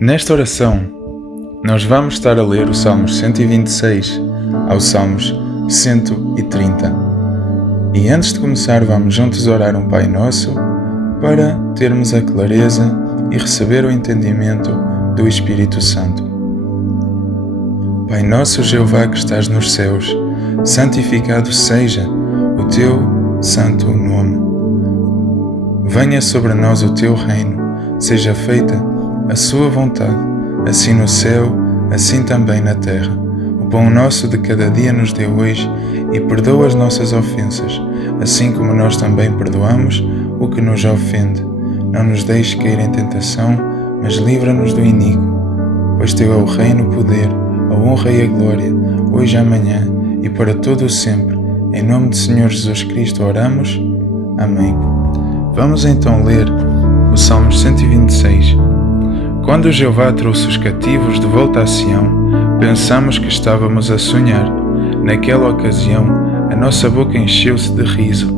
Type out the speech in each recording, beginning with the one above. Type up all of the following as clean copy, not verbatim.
Nesta oração, nós vamos estar a ler os Salmos 126 aos Salmos 130. E antes de começar, vamos juntos orar um Pai Nosso para termos a clareza e receber o entendimento do Espírito Santo. Pai nosso Jeová que estás nos céus, santificado seja o teu santo nome. Venha sobre nós o teu reino, seja feita a sua vontade, assim no céu, assim também na terra. O pão nosso de cada dia nos dê hoje e perdoa as nossas ofensas, assim como nós também perdoamos o que nos ofende. Não nos deixes cair em tentação, mas livra-nos do iníquo. Pois teu é o reino, o poder, a honra e a glória, hoje e amanhã e para todo o sempre. Em nome do Senhor Jesus Cristo oramos. Amém. Vamos então ler o Salmos 126. Quando Jeová trouxe os cativos de volta a Sião, pensamos que estávamos a sonhar. Naquela ocasião, a nossa boca encheu-se de riso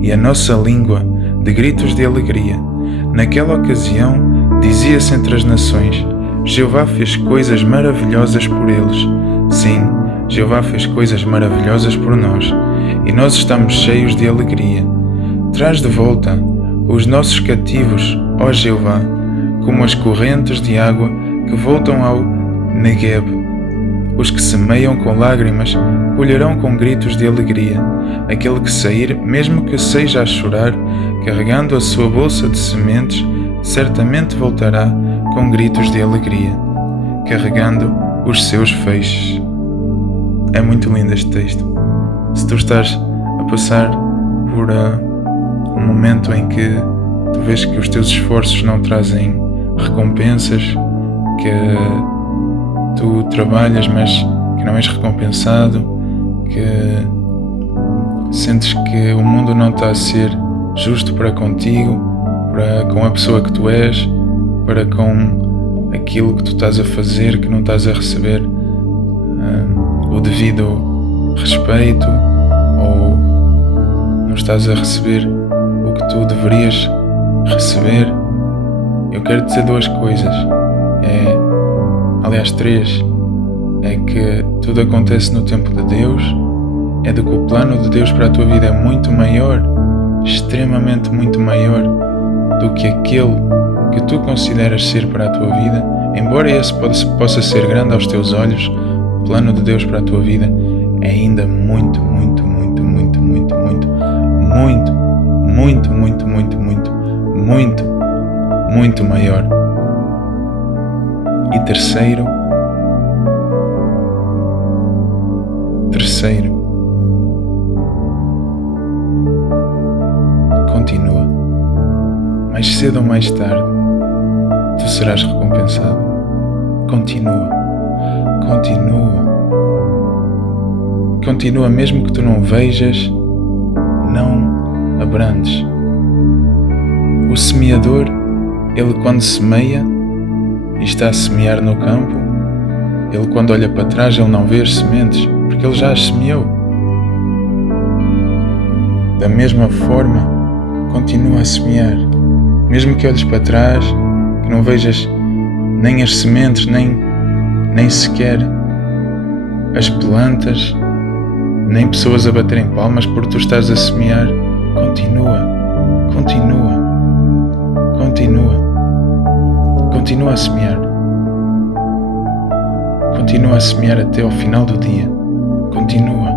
e a nossa língua de gritos de alegria. Naquela ocasião, dizia-se entre as nações: Jeová fez coisas maravilhosas por eles. Sim, Jeová fez coisas maravilhosas por nós, e nós estamos cheios de alegria. Traz de volta os nossos cativos, ó Jeová, como as correntes de água que voltam ao Negueb. Os que semeiam com lágrimas colherão com gritos de alegria. Aquele que sair, mesmo que seja a chorar, carregando a sua bolsa de sementes, certamente voltará com gritos de alegria, carregando os seus feixes. É muito lindo este texto. Se tu estás a passar por um momento em que tu vês que os teus esforços não trazem recompensas, que tu trabalhas mas que não és recompensado, que sentes que o mundo não está a ser justo para contigo, para com a pessoa que tu és, para com aquilo que tu estás a fazer, que não estás a receber o devido respeito, ou não estás a receber o que tu deverias receber. Eu quero dizer duas coisas. Aliás, três. É que tudo acontece no tempo de Deus, é de que o plano de Deus para a tua vida é muito maior, extremamente muito maior do que aquele que tu consideras ser para a tua vida. Embora esse possa ser grande aos teus olhos, o plano de Deus para a tua vida é ainda muito, muito, muito, muito, muito, muito, muito, muito, muito, muito, muito, muito, muito maior. E terceiro, continua. Mais cedo ou mais tarde, tu serás recompensado. Continua mesmo que tu não vejas, não abrandes. O semeador, ele quando semeia e está a semear no campo, ele quando olha para trás, ele não vê as sementes, porque ele já as semeou. Da mesma forma, continua a semear. Mesmo que olhes para trás, que não vejas nem as sementes, nem sequer as plantas, nem pessoas a baterem palmas porque tu estás a semear, continua a semear. Continua a semear até ao final do dia. Continua.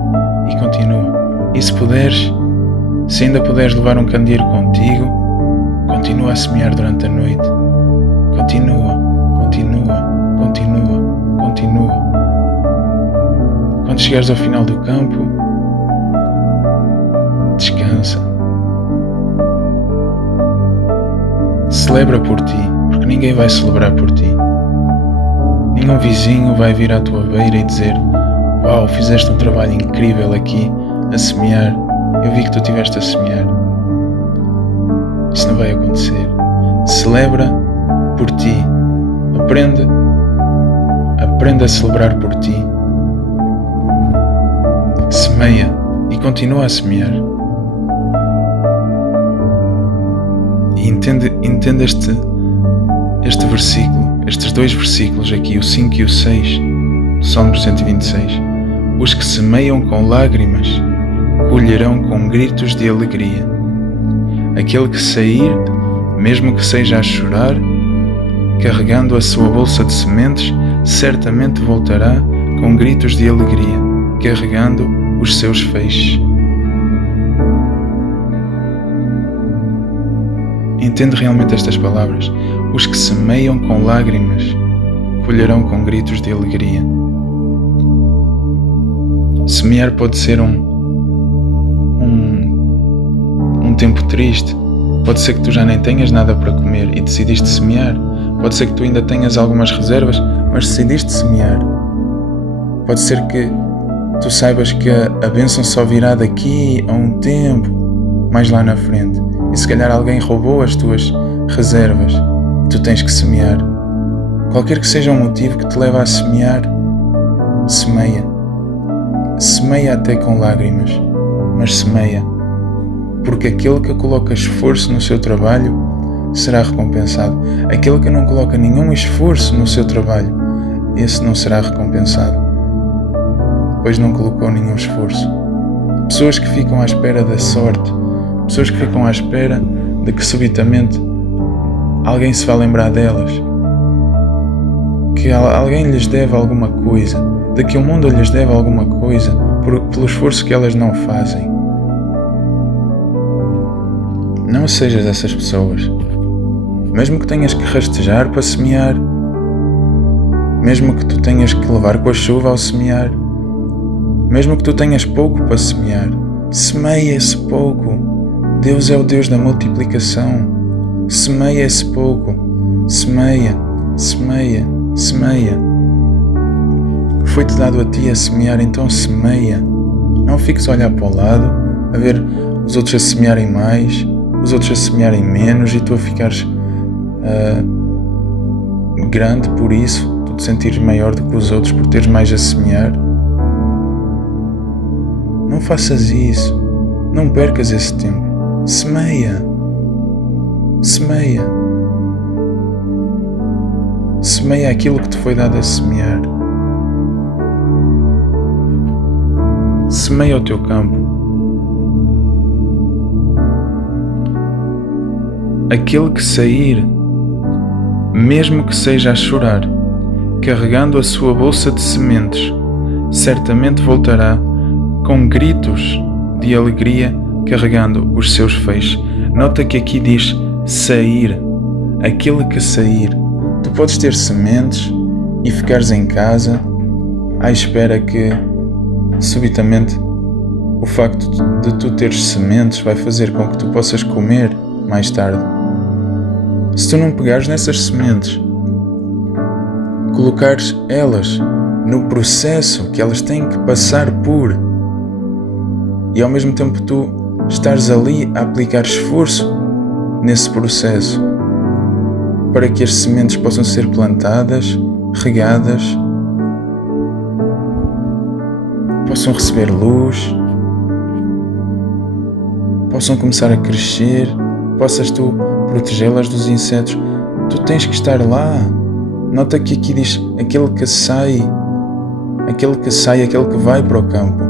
E se ainda puderes levar um candeeiro contigo, continua a semear durante a noite. Continua. Quando chegares ao final do campo, descansa. Celebra por ti, porque ninguém vai celebrar por ti. Nenhum vizinho vai vir à tua beira e dizer: uau, fizeste um trabalho incrível aqui a semear, eu vi que tu estiveste a semear. Isso não vai acontecer. Celebra por ti. Aprende a celebrar por ti. Semeia e continua a semear. E entende este versículo, estes dois versículos aqui, o 5 e o 6, do Salmos 126. Os que semeiam com lágrimas colherão com gritos de alegria. Aquele que sair, mesmo que seja a chorar, carregando a sua bolsa de sementes, certamente voltará com gritos de alegria, carregando os seus feixes. Entende realmente estas palavras? Os que semeiam com lágrimas colherão com gritos de alegria. Semear pode ser um tempo triste. Pode ser que tu já nem tenhas nada para comer e decidiste semear. Pode ser que tu ainda tenhas algumas reservas, mas decidiste semear. Pode ser que tu saibas que a bênção só virá daqui a um tempo, mais lá na frente. E se calhar alguém roubou as tuas reservas e tu tens que semear. Qualquer que seja o motivo que te leva a semear, semeia. Semeia até com lágrimas, mas semeia. Porque aquele que coloca esforço no seu trabalho será recompensado. Aquele que não coloca nenhum esforço no seu trabalho, esse não será recompensado, pois não colocou nenhum esforço. Pessoas que ficam à espera da sorte, pessoas que ficam à espera de que subitamente alguém se vá lembrar delas, que alguém lhes deve alguma coisa, de que o mundo lhes deve alguma coisa pelo esforço que elas não fazem. Não sejas essas pessoas. Mesmo que tenhas que rastejar para semear, mesmo que tu tenhas que levar com a chuva ao semear, mesmo que tu tenhas pouco para semear, semeia esse pouco. Deus é o Deus da multiplicação. Semeia esse pouco. Semeia, semeia, semeia. Foi-te dado a ti a semear, então semeia. Não fiques a olhar para o lado, a ver os outros a semearem mais, os outros a semearem menos e tu a ficares grande por isso, tu te sentires maior do que os outros por teres mais a semear. Não faças isso. Não percas esse tempo. Semeia. Semeia. Semeia aquilo que te foi dado a semear. Semeia o teu campo. Aquele que sair, mesmo que seja a chorar, carregando a sua bolsa de sementes, certamente voltará com gritos de alegria, carregando os seus feixes. Nota que aqui diz sair. Aquele que sair. Tu podes ter sementes e ficares em casa à espera que subitamente o facto de tu teres sementes vai fazer com que tu possas comer mais tarde. Se tu não pegares nessas sementes, colocares elas no processo que elas têm que passar por, e ao mesmo tempo tu estares ali a aplicar esforço nesse processo para que as sementes possam ser plantadas, regadas, possam receber luz, possam começar a crescer, possas tu protegê-las dos insetos, tu tens que estar lá. Nota que aqui diz aquele que sai, aquele que vai para o campo,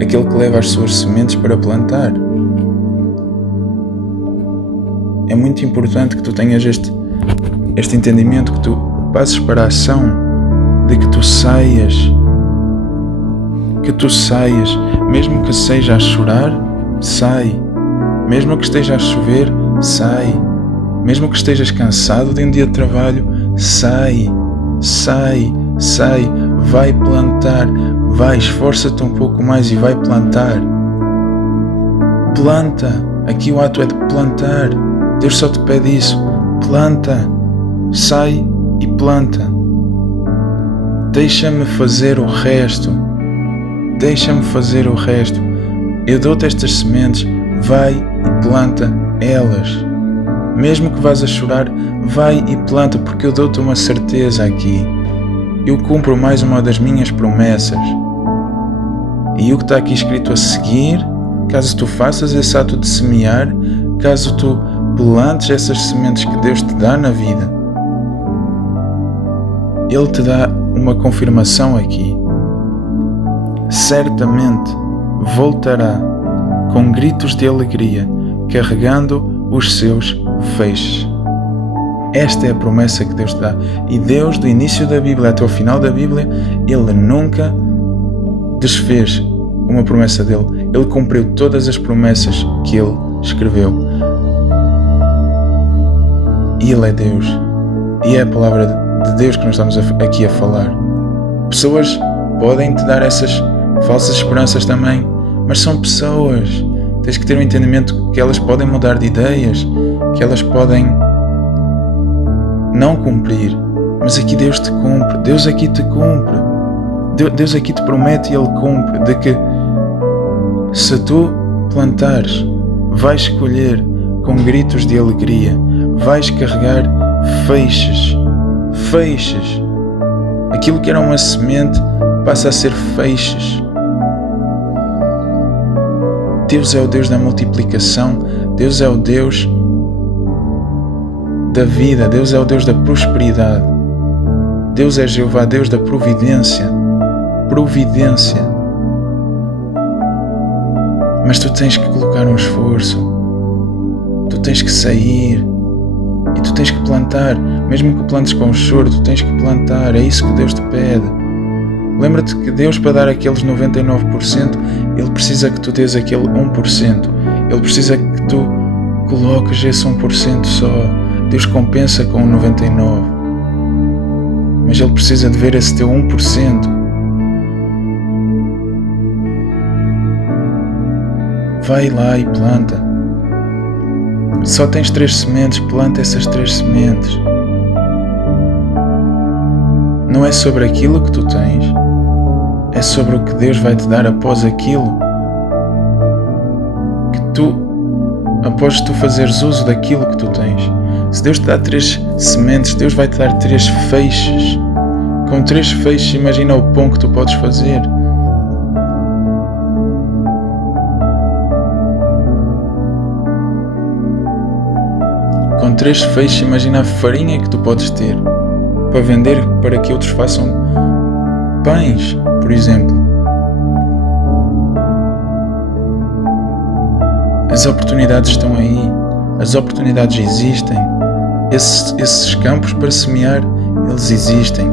aquele que leva as suas sementes para plantar. É muito importante que tu tenhas este entendimento, que tu passes para a ação, de que tu saias, mesmo que seja a chorar, sai, mesmo que esteja a chover, sai, mesmo que estejas cansado de um dia de trabalho, sai, vai plantar, vai, esforça-te um pouco mais e vai plantar. Planta, aqui o ato é de plantar, Deus só te pede isso, planta, sai e planta. Deixa-me fazer o resto, eu dou-te estas sementes, vai e planta elas. Mesmo que vás a chorar, vai e planta, porque eu dou-te uma certeza aqui. Eu cumpro mais uma das minhas promessas. E o que está aqui escrito a seguir, caso tu faças esse ato de semear, caso tu plantes essas sementes que Deus te dá na vida, Ele te dá uma confirmação aqui. Certamente voltará com gritos de alegria, carregando os seus feixes. Esta é a promessa que Deus te dá. E Deus, do início da Bíblia até o final da Bíblia, Ele nunca desfez uma promessa dele. Ele cumpriu todas as promessas que Ele escreveu. E Ele é Deus. E é a palavra de Deus que nós estamos aqui a falar. Pessoas podem te dar essas falsas esperanças também, mas são pessoas. Tens que ter um entendimento que elas podem mudar de ideias, que elas podem não cumprir, mas aqui Deus te cumpre. Deus aqui te cumpre. Deus aqui te promete e Ele cumpre, de que se tu plantares, vais colher com gritos de alegria, vais carregar feixes. Aquilo que era uma semente passa a ser feixes. Deus é o Deus da multiplicação, Deus é o Deus da vida, Deus é o Deus da prosperidade. Deus é Jeová, Deus da providência. Mas tu tens que colocar um esforço, tu tens que sair e tu tens que plantar. Mesmo que plantes com choro, tu tens que plantar. É isso que Deus te pede. Lembra-te que Deus, para dar aqueles 99%, Ele precisa que tu dês aquele 1%. Ele precisa que tu coloques esse 1% só. Deus compensa com o 99%. Mas Ele precisa de ver esse teu 1%. Vai lá e planta. Só tens 3 sementes, planta essas 3 sementes. Não é sobre aquilo que tu tens, é sobre o que Deus vai te dar após aquilo que após tu fazeres uso daquilo que tu tens. Se Deus te dá 3 sementes, Deus vai te dar 3 feixes. Com 3 feixes, imagina o pão que tu podes fazer. Com 3 feixes, imagina a farinha que tu podes ter para vender, para que outros façam pães, por exemplo. As oportunidades estão aí, as oportunidades existem. Esses campos para semear, eles existem.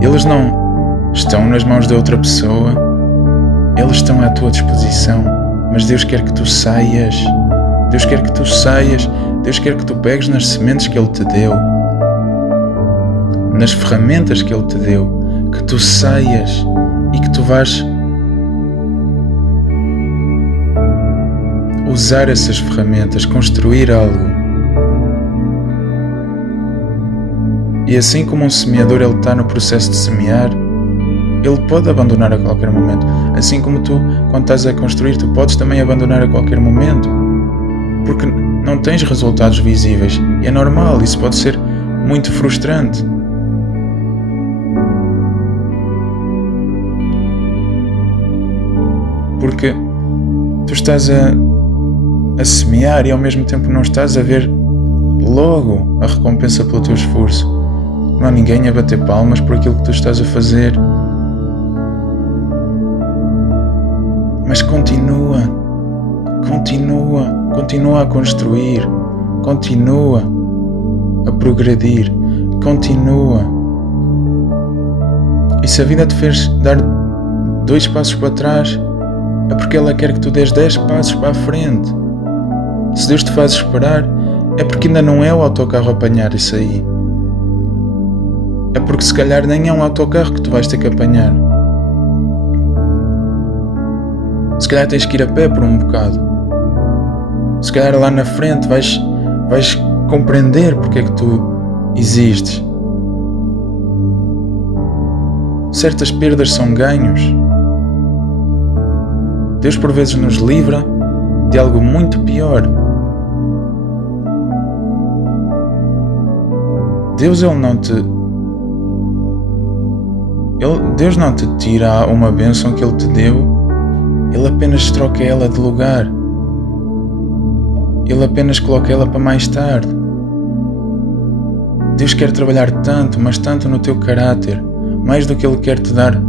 Eles não estão nas mãos de outra pessoa, eles estão à tua disposição. Mas Deus quer que tu saias. Deus quer que tu saias. Deus quer que tu pegues nas sementes que Ele te deu, nas ferramentas que Ele te deu, que tu saias e que tu vais usar essas ferramentas, construir algo. E assim como um semeador, ele está no processo de semear, ele pode abandonar a qualquer momento. Assim como tu, quando estás a construir, tu podes também abandonar a qualquer momento, porque não tens resultados visíveis. E é normal, isso pode ser muito frustrante. Porque tu estás a semear e ao mesmo tempo não estás a ver logo a recompensa pelo teu esforço. Não há ninguém a bater palmas por aquilo que tu estás a fazer. Mas continua a construir, continua a progredir, continua. E se a vida te fez dar 2 passos para trás, é porque ela quer que tu des 10 passos para a frente. Se Deus te faz esperar, é porque ainda não é o autocarro a apanhar isso aí. É porque se calhar nem é um autocarro que tu vais ter que apanhar. Se calhar tens que ir a pé por um bocado. Se calhar lá na frente vais compreender porque é que tu existes. Certas perdas são ganhos. Deus por vezes nos livra de algo muito pior. Deus não te tira uma bênção que Ele te deu. Ele apenas troca ela de lugar. Ele apenas coloca ela para mais tarde. Deus quer trabalhar tanto, mas tanto no teu caráter, mais do que Ele quer te dar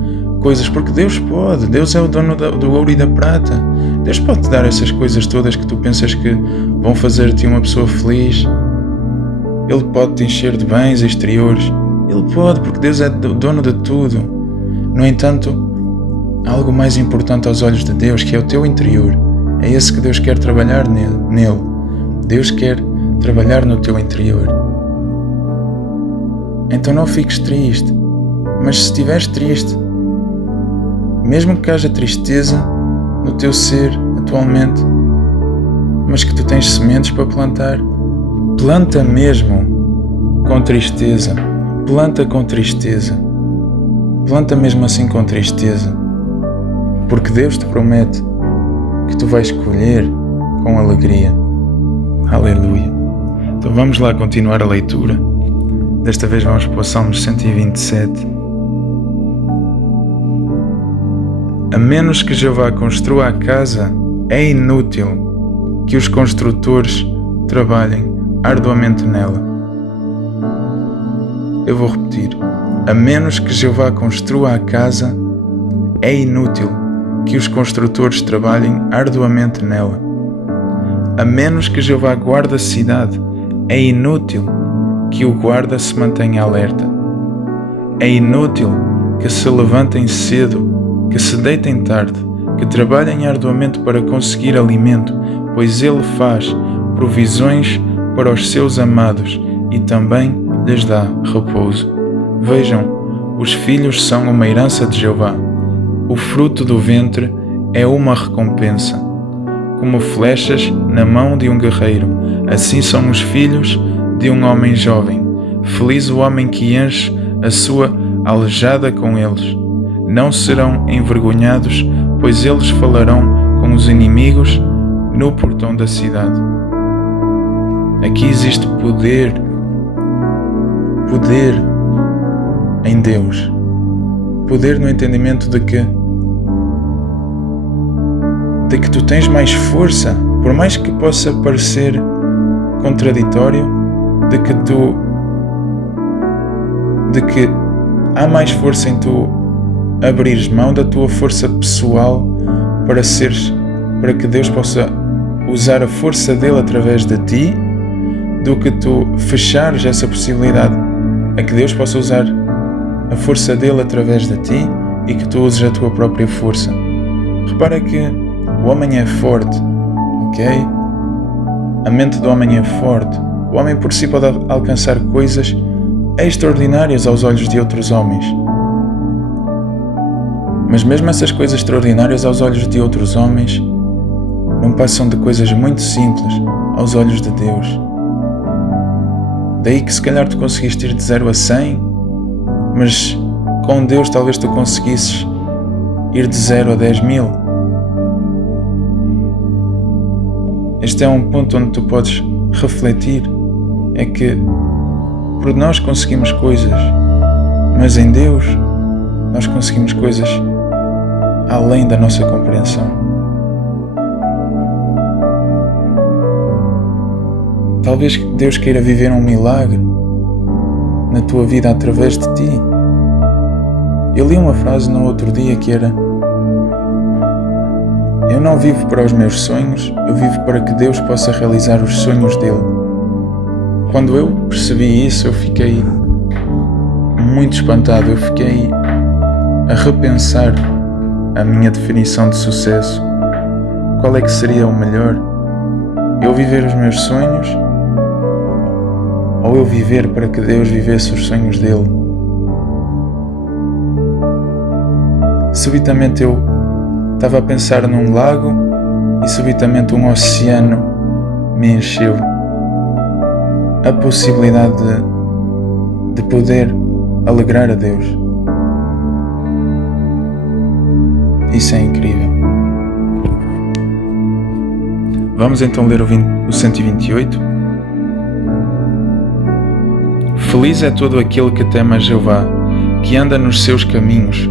coisas, porque Deus pode, Deus é o dono do ouro e da prata. Deus pode te dar essas coisas todas que tu pensas que vão fazer-te uma pessoa feliz. Ele pode te encher de bens exteriores, Ele pode, porque Deus é o dono de tudo. No entanto, há algo mais importante aos olhos de Deus, que é o teu interior. É esse que Deus quer trabalhar nele. Deus quer trabalhar no teu interior. Então não fiques triste, mas se estiveres triste, mesmo que haja tristeza no teu ser atualmente, mas que tu tens sementes para plantar, planta mesmo com tristeza, planta com tristeza, planta mesmo assim com tristeza, porque Deus te promete que tu vais colher com alegria. Aleluia. Então vamos lá continuar a leitura. Desta vez vamos para o Salmos 127. A menos que Jeová construa a casa, é inútil que os construtores trabalhem arduamente nela. Eu vou repetir. A menos que Jeová construa a casa, é inútil que os construtores trabalhem arduamente nela. A menos que Jeová guarde a cidade, é inútil que o guarda se mantenha alerta. É inútil que se levantem cedo, que se deitem tarde, que trabalhem arduamente para conseguir alimento, pois Ele faz provisões para os seus amados e também lhes dá repouso. Vejam, os filhos são uma herança de Jeová. O fruto do ventre é uma recompensa. Como flechas na mão de um guerreiro, assim são os filhos de um homem jovem. Feliz o homem que enche a sua aljada com eles. Não serão envergonhados, pois eles falarão com os inimigos no portão da cidade. Aqui existe poder em Deus. Poder no entendimento de que tu tens mais força, por mais que possa parecer contraditório, de que há mais força em tu abrires mão da tua força pessoal para que Deus possa usar a força dele através de ti, do que tu fechares essa possibilidade a que Deus possa usar a força dele através de ti e que tu uses a tua própria força. Repara que o homem é forte, ok? A mente do homem é forte. O homem por si pode alcançar coisas extraordinárias aos olhos de outros homens. Mas mesmo essas coisas extraordinárias aos olhos de outros homens não passam de coisas muito simples aos olhos de Deus. Daí que se calhar tu conseguiste ir de 0 a 100, mas com Deus talvez tu conseguisses ir de 0 a 10.000. Este é um ponto onde tu podes refletir, é que por nós conseguimos coisas, mas em Deus nós conseguimos coisas além da nossa compreensão. Talvez Deus queira viver um milagre na tua vida através de ti. Eu li uma frase no outro dia que era: eu não vivo para os meus sonhos, eu vivo para que Deus possa realizar os sonhos dele. Quando eu percebi isso, eu fiquei muito espantado, eu fiquei a repensar a minha definição de sucesso. Qual é que seria o melhor? Eu viver os meus sonhos ou eu viver para que Deus vivesse os sonhos dele? Subitamente eu estava a pensar num lago e subitamente um oceano me encheu. A possibilidade de poder alegrar a Deus. Isso é incrível. Vamos então ler o 128. Feliz é todo aquele que teme a Jeová, que anda nos seus caminhos.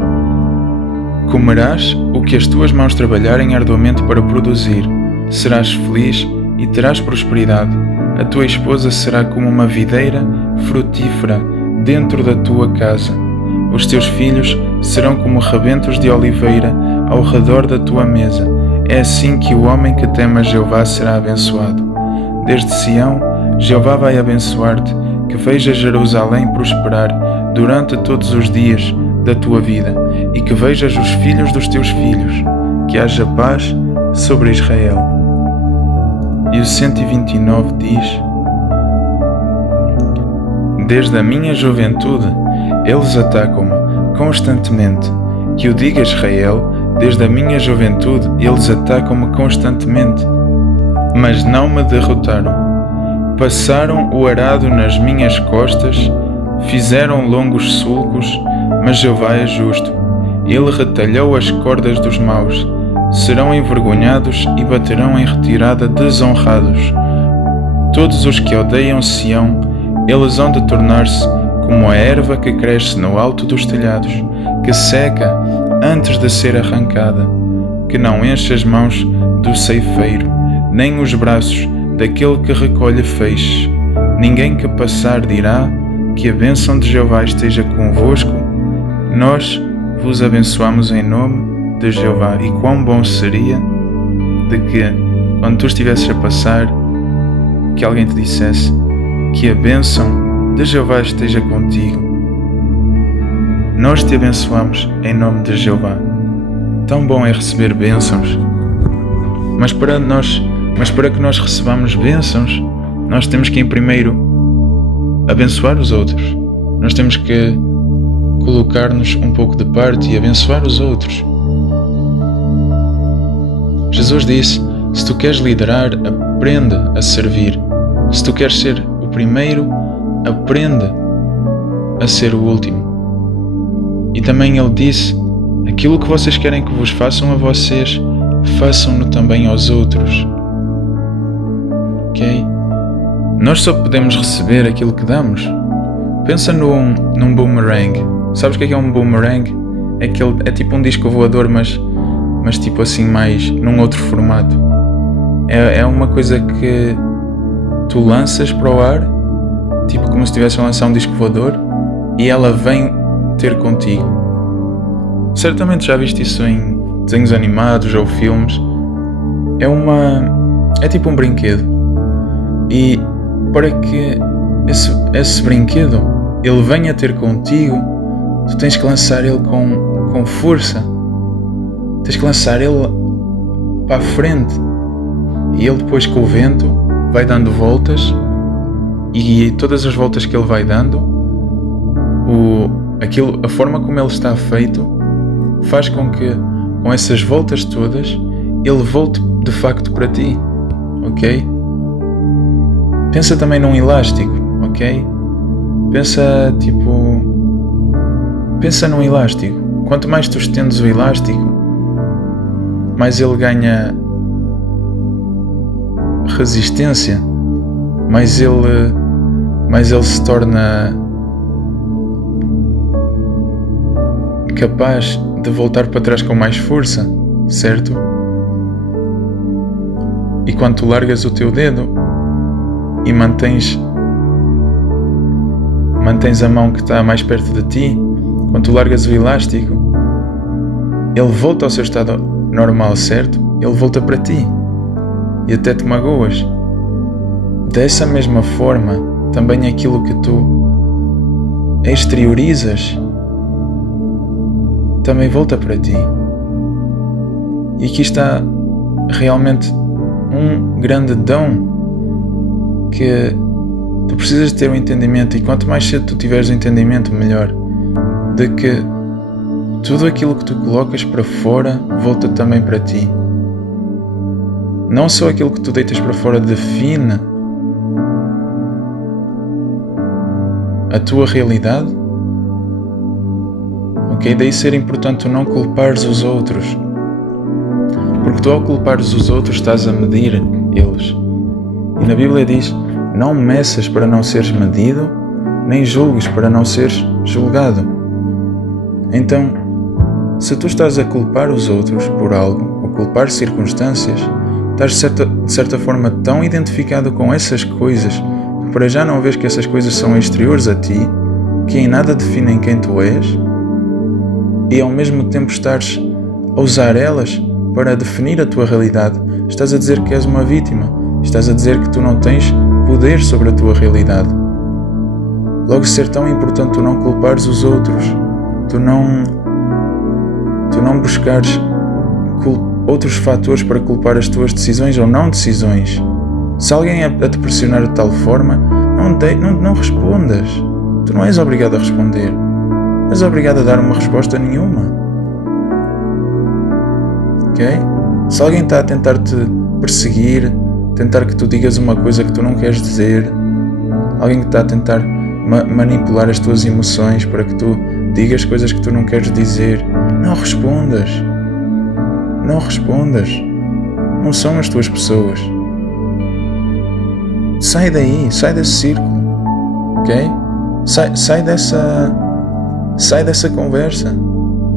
Comerás o que as tuas mãos trabalharem arduamente para produzir. Serás feliz e terás prosperidade. A tua esposa será como uma videira frutífera dentro da tua casa. Os teus filhos serão como rebentos de oliveira ao redor da tua mesa. É assim que o homem que teme a Jeová será abençoado. Desde Sião, Jeová vai abençoar-te, que vejas Jerusalém prosperar durante todos os dias da tua vida, e que vejas os filhos dos teus filhos, que haja paz sobre Israel. E o 129 diz: Desde a minha juventude, eles atacam-me constantemente. Que o diga Israel, desde a minha juventude, eles atacam-me constantemente, mas não me derrotaram. Passaram o arado nas minhas costas, fizeram longos sulcos, mas Jeová é justo. Ele retalhou as cordas dos maus. Serão envergonhados e baterão em retirada desonrados. Todos os que odeiam Sião, eles hão de tornar-se como a erva que cresce no alto dos telhados, que seca antes de ser arrancada, que não enche as mãos do ceifeiro, nem os braços daquele que recolhe feixes. Ninguém que passar dirá: que a bênção de Jeová esteja convosco. Nós vos abençoamos em nome de Jeová. E quão bom seria de que, quando tu estivesses a passar, que alguém te dissesse: que a bênção de Jeová esteja contigo. Nós te abençoamos em nome de Jeová. Tão bom é receber bênçãos. Mas para que nós recebamos bênçãos, nós temos que, em primeiro, abençoar os outros. Nós temos que colocar-nos um pouco de parte e abençoar os outros. Jesus disse: se tu queres liderar, aprende a servir. Se tu queres ser o primeiro, aprende a ser o último. E também ele disse: aquilo que vocês querem que vos façam a vocês, façam-no também aos outros. Ok? Nós só podemos receber aquilo que damos. Pensa num boomerang. Sabes o que é um boomerang? É tipo um disco voador, mas tipo assim, mais num outro formato. É uma coisa que tu lanças para o ar, tipo como se estivesse a lançar um disco voador, e ela vem ter contigo. Certamente já viste isso em desenhos animados ou filmes. É tipo um brinquedo. E para que esse brinquedo ele venha ter contigo, tu tens que lançar ele com força. Tens que lançar ele para a frente. E ele depois, com o vento, vai dando voltas, e todas as voltas que ele vai dando, a forma como ele está feito faz com que, com essas voltas todas, ele volte de facto para ti. Ok? Pensa também num elástico. Ok? Pensa num elástico. Quanto mais tu estendes o elástico, mais ele ganha resistência, mais ele se torna capaz de voltar para trás com mais força, certo? E quando tu largas o teu dedo e mantens a mão que está mais perto de ti, quando tu largas o elástico, ele volta ao seu estado normal, certo? Ele volta para ti e até te magoas. Dessa mesma forma, também aquilo que tu exteriorizas também volta para ti. E aqui está realmente um grande dom que tu precisas ter um entendimento, e quanto mais cedo tu tiveres o entendimento, melhor, de que tudo aquilo que tu colocas para fora volta também para ti. Não só aquilo que tu deitas para fora define a tua realidade. Ok? Daí ser importante tu não culpares os outros, porque tu, ao culpares os outros, estás a medir eles. E na Bíblia diz: não meças para não seres medido, nem julgues para não seres julgado. Então, se tu estás a culpar os outros por algo, ou culpar circunstâncias, estás de certa forma tão identificado com essas coisas que para já não vês que essas coisas são exteriores a ti, que em nada definem quem tu és, e ao mesmo tempo estares a usar elas para definir a tua realidade, estás a dizer que és uma vítima, estás a dizer que tu não tens poder sobre a tua realidade. Logo, ser tão importante tu não culpares os outros, tu não buscares outros fatores para culpar as tuas decisões ou não decisões. Se alguém a te pressionar de tal forma, não respondas. Tu não és obrigado a responder. Não és obrigado a dar uma resposta nenhuma. Ok? Se alguém está a tentar te perseguir, tentar que tu digas uma coisa que tu não queres dizer, alguém que está a tentar manipular as tuas emoções para que tu digas coisas que tu não queres dizer, não respondas. Não respondas. Não são as tuas pessoas. Sai daí, sai desse círculo, ok? Sai dessa conversa.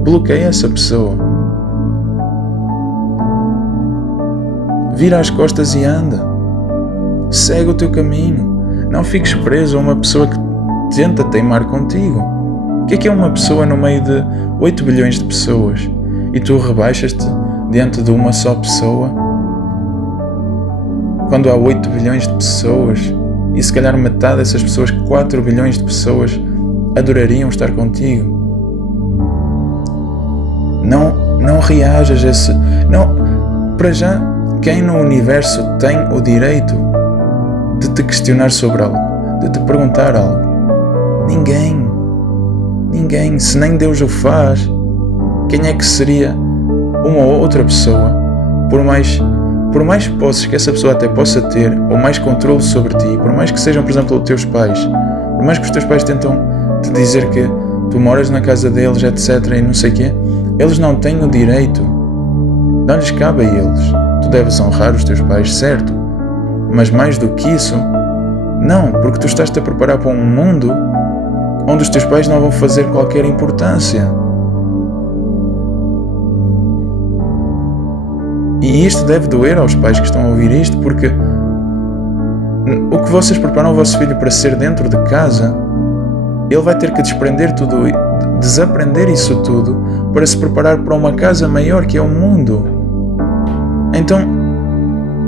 Bloqueia essa pessoa. Vira as costas e anda. Segue o teu caminho. Não fiques preso a uma pessoa que tenta teimar contigo. O que é uma pessoa no meio de 8 bilhões de pessoas e tu rebaixas-te diante de uma só pessoa? Quando há 8 bilhões de pessoas e se calhar metade dessas pessoas, 4 bilhões de pessoas, adorariam estar contigo. Não reajas a esse... Não, para já, quem no universo tem o direito de te questionar sobre algo, de te perguntar algo? Ninguém. Se nem Deus o faz, quem é que seria uma ou outra pessoa, por mais posses que essa pessoa até possa ter, ou mais controle sobre ti, por mais que sejam, por exemplo, os teus pais, por mais que os teus pais tentam te dizer que tu moras na casa deles, etc, e não sei o quê, eles não têm o direito, não lhes cabe a eles. Tu deves honrar os teus pais, certo, mas mais do que isso, não, porque tu estás-te a preparar para um mundo onde os teus pais não vão fazer qualquer importância. E isto deve doer aos pais que estão a ouvir isto, porque o que vocês preparam o vosso filho para ser dentro de casa, ele vai ter que desaprender isso tudo para se preparar para uma casa maior que é o mundo. Então,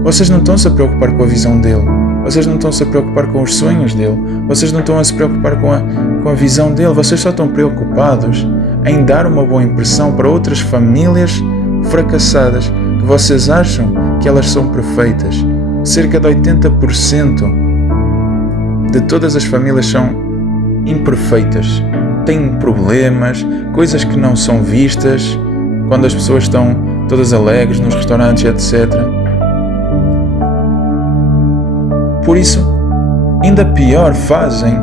vocês não estão-se a preocupar com a visão dele, vocês não estão-se a preocupar com os sonhos dele, vocês não estão a se preocupar com a visão dele, vocês só estão preocupados em dar uma boa impressão para outras famílias fracassadas, que vocês acham que elas são perfeitas. Cerca de 80% de todas as famílias são imperfeitas, têm problemas, coisas que não são vistas, quando as pessoas estão todas alegres nos restaurantes, etc. Por isso, ainda pior fazem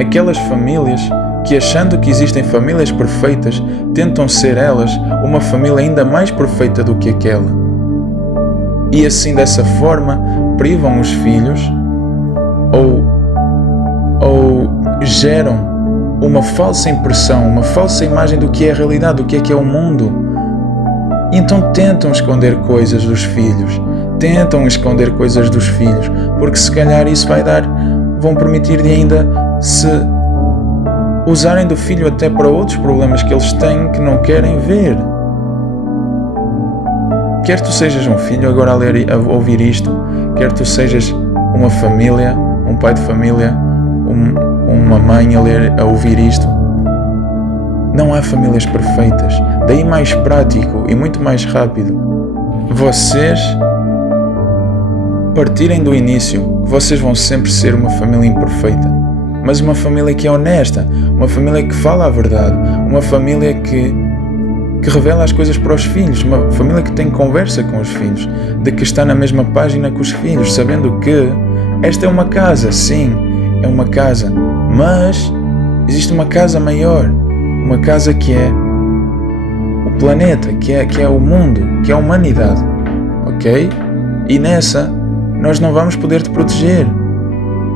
aquelas famílias que, achando que existem famílias perfeitas, tentam ser elas uma família ainda mais perfeita do que aquela. E assim, dessa forma, privam os filhos ou geram uma falsa impressão, uma falsa imagem do que é a realidade, do que é o mundo. E então tentam esconder coisas dos filhos, porque se calhar isso vão permitir de ainda se usarem do filho até para outros problemas que eles têm que não querem ver. Quer tu sejas um filho agora a ouvir isto, quer tu sejas uma família, um pai de família, uma mãe a ouvir isto, não há famílias perfeitas. Daí mais prático e muito mais rápido vocês partirem do início que vocês vão sempre ser uma família imperfeita, mas uma família que é honesta, uma família que fala a verdade, uma família que revela as coisas para os filhos, uma família que tem conversa com os filhos, de que está na mesma página com os filhos, sabendo que esta é uma casa, sim, é uma casa, mas existe uma casa maior, uma casa que é o planeta, que é o mundo, que é a humanidade, ok? E nessa nós não vamos poder te proteger.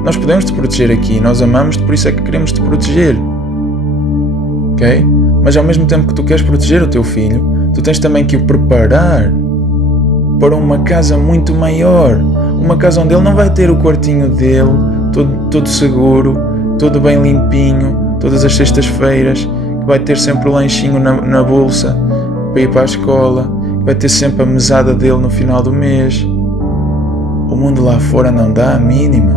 Nós podemos te proteger aqui, nós amamos-te, por isso é que queremos te proteger, ok? Mas ao mesmo tempo que tu queres proteger o teu filho, tu tens também que o preparar para uma casa muito maior, uma casa onde ele não vai ter o quartinho dele todo seguro, todo bem limpinho, todas as sextas-feiras, que vai ter sempre o lanchinho na bolsa para ir para a escola, que vai ter sempre a mesada dele no final do mês. O mundo lá fora não dá a mínima.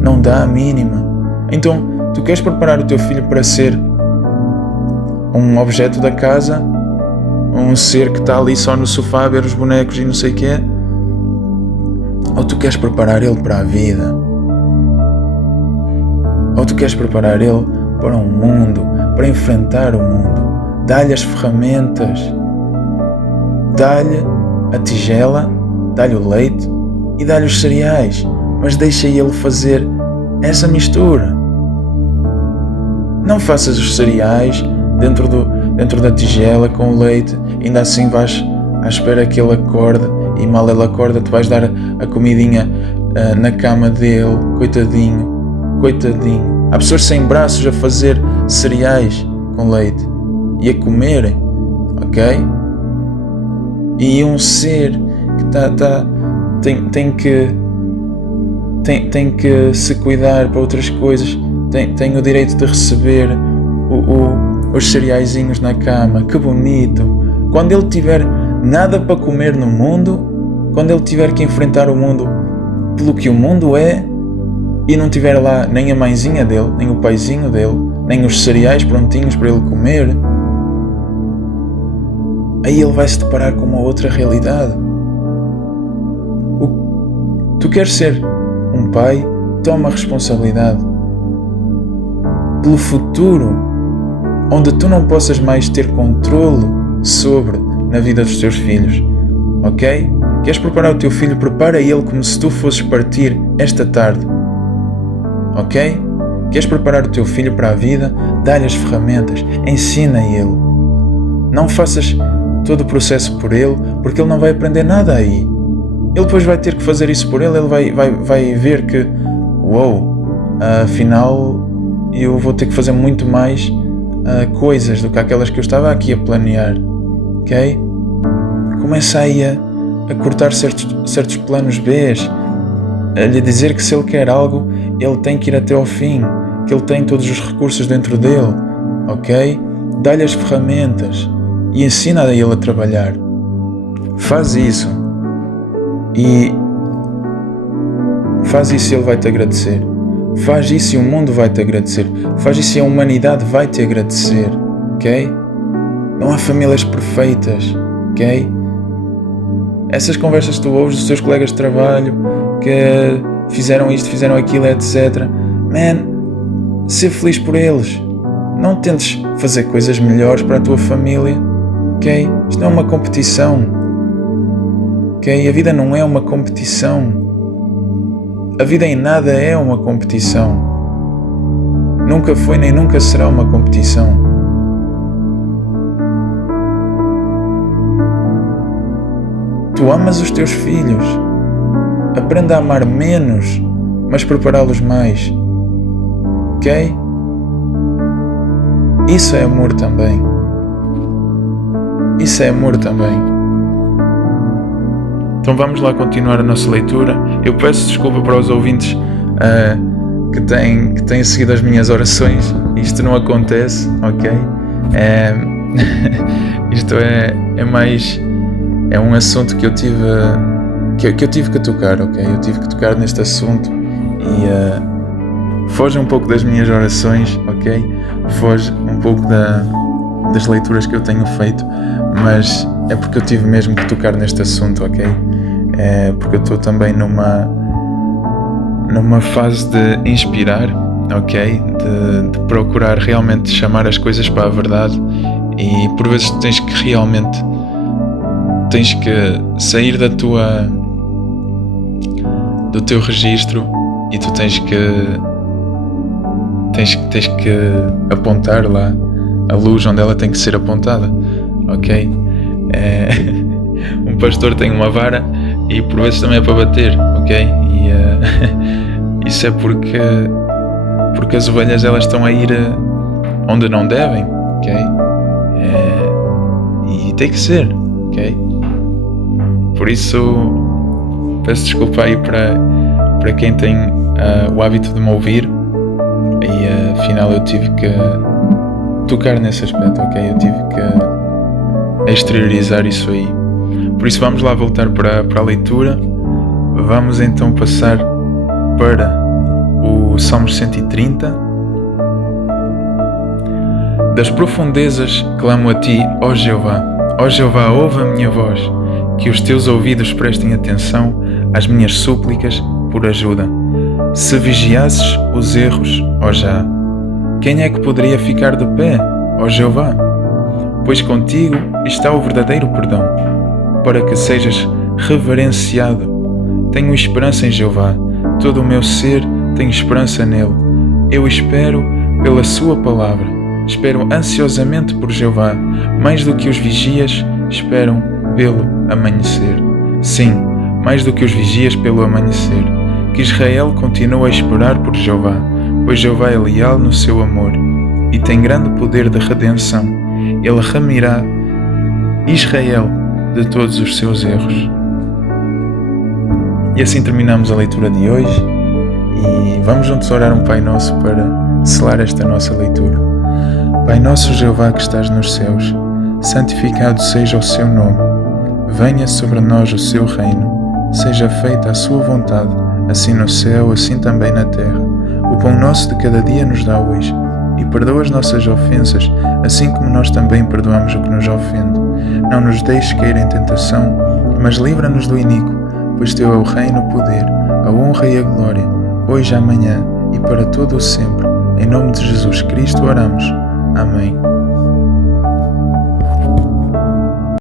Não dá a mínima. Então, tu queres preparar o teu filho para ser um objeto da casa, um ser que está ali só no sofá a ver os bonecos e não sei o quê? Ou tu queres preparar ele para a vida? Ou tu queres preparar ele para um mundo, para enfrentar o mundo? Dá-lhe as ferramentas, dá-lhe a tigela, dá-lhe o leite e dá-lhe os cereais, mas deixa ele fazer essa mistura. Não faças os cereais dentro da tigela com o leite, ainda assim vais à espera que ele acorde, e mal ele acorda tu vais dar a comidinha na cama dele, coitadinho. Há pessoas sem braços a fazer cereais com leite e a comerem, ok? E um ser que tem que se cuidar para outras coisas, tem o direito de receber os cereaizinhos na cama. Que bonito! Quando ele tiver nada para comer no mundo, quando ele tiver que enfrentar o mundo pelo que o mundo é, e não tiver lá nem a mãezinha dele, nem o paizinho dele, nem os cereais prontinhos para ele comer, aí ele vai se deparar com uma outra realidade. Tu queres ser um pai? Toma a responsabilidade pelo futuro, onde tu não possas mais ter controlo sobre na vida dos teus filhos, ok? Queres preparar o teu filho? Prepara ele como se tu fosses partir esta tarde, ok? Queres preparar o teu filho para a vida? Dá-lhe as ferramentas, ensina ele. Não faças todo o processo por ele, porque ele não vai aprender nada aí. Ele depois vai ter que fazer isso por ele vai ver que, afinal eu vou ter que fazer muito mais coisas do que aquelas que eu estava aqui a planear, ok? Começa aí a cortar certos planos B, a lhe dizer que se ele quer algo, ele tem que ir até ao fim, que ele tem todos os recursos dentro dele, ok? Dá-lhe as ferramentas e ensina a ele a trabalhar. Faz isso e ele vai te agradecer. Faz isso e o mundo vai te agradecer. Faz isso e a humanidade vai te agradecer, ok? Não há famílias perfeitas, ok? Essas conversas que tu ouves dos teus colegas de trabalho que fizeram isto, fizeram aquilo, etc. Ser feliz por eles. Não tentes fazer coisas melhores para a tua família, ok? Isto não é uma competição, ok? A vida não é uma competição. A vida em nada é uma competição. Nunca foi nem nunca será uma competição. Tu amas os teus filhos. Aprenda a amar menos, mas prepará-los mais. Ok? Isso é amor também. Isso é amor também. Então vamos lá continuar a nossa leitura. Eu peço desculpa para os ouvintes que têm seguido as minhas orações. Isto não acontece, ok? Isto é um assunto que eu tive que tocar, ok? Eu tive que tocar neste assunto e foge um pouco das minhas orações, ok? Foge um pouco das leituras que eu tenho feito, mas é porque eu tive mesmo que tocar neste assunto, ok? É porque eu estou também numa fase de inspirar, ok? De procurar realmente chamar as coisas para a verdade, e por vezes tens que sair do teu registro e tu tens que apontar lá a luz onde ela tem que ser apontada, ok? Um pastor tem uma vara e por vezes também é para bater, ok? E isso é porque as ovelhas elas estão a ir onde não devem, ok? E tem que ser, ok? Por isso peço desculpa aí para quem tem o hábito de me ouvir e afinal eu tive que tocar nesse aspecto, ok? Eu tive que exteriorizar isso aí. Por isso vamos lá voltar para a leitura. Vamos então passar para o Salmos 130. Das profundezas clamo a ti, ó Jeová. Ó Jeová, ouve a minha voz, que os teus ouvidos prestem atenção às minhas súplicas por ajuda. Se vigiasses os erros, ó Já, quem é que poderia ficar de pé, ó Jeová? Pois contigo está o verdadeiro perdão, para que sejas reverenciado. Tenho esperança em Jeová, todo o meu ser tem esperança nele. Eu espero pela sua palavra, espero ansiosamente por Jeová, mais do que os vigias esperam pelo amanhecer. Sim, mais do que os vigias pelo amanhecer. Que Israel continue a esperar por Jeová, pois Jeová é leal no seu amor e tem grande poder de redenção. Ele remirá Israel de todos os seus erros. E assim terminamos a leitura de hoje e vamos juntos orar um Pai Nosso para selar esta nossa leitura. Pai nosso Jeová que estás nos céus, santificado seja o seu nome. Venha sobre nós o seu reino, seja feita a sua vontade, assim no céu, assim também na terra. O pão nosso de cada dia nos dá hoje, e perdoa as nossas ofensas, assim como nós também perdoamos o que nos ofende. Não nos deixes cair em tentação, mas livra-nos do iníquo, pois teu é o reino, o poder, a honra e a glória, hoje, amanhã e para todo o sempre. Em nome de Jesus Cristo oramos. Amém.